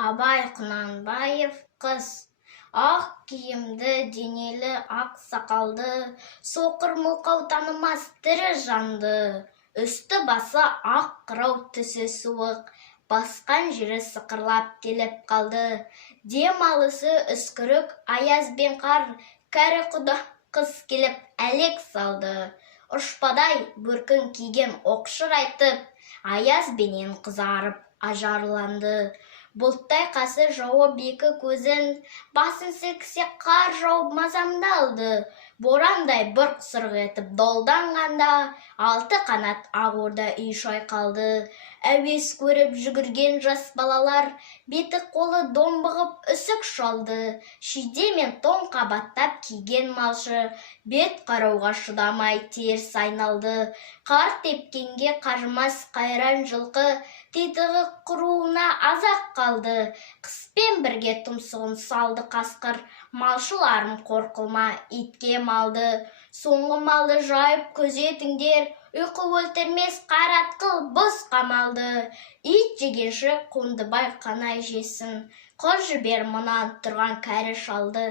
Абай Құнанбаев қыз. Ақ киімді, денелі, ақ сақалды, соқыр мылқау танымас тірі жанды. Үсті басы ақ қырау, түсі суық, басқан жері сықырлап келіп қалды. Демалысы үскірік, аяз бен қар, кәрі құда қыз келіп әлек салды. Ұшпадай бөркін киген оқшыр айтып, аяз бенен қызарып ажарланды. Бұлттай қасы жауып екі көзін, басын сілкісе қар жауып мазамды алды. Борандай бұрқ сырқ етіп долданғанда, алты қанат ақ орда үй шайқалды. Әуес көріп жүгірген жас балалар, беті қолы домбығып үсік шалды. Шиде мен тон қабаттап киген малшы, бет қарауға шыдамай теріс айналды. Қар тепкенге қажымас қайран жылқы, титығы құруына азақ қалды. Қыспен бірге тұмсығын салды қасқыр, малшыларым қорқылма итке малды. Соңғы малды жайып көзетіңдер, ұйқы өлтірмес қайратқыл бұз қамалды. Ит жегенші Қондыбай қанай жесін, қыз жібер мұнан тұрған кәрі шалды.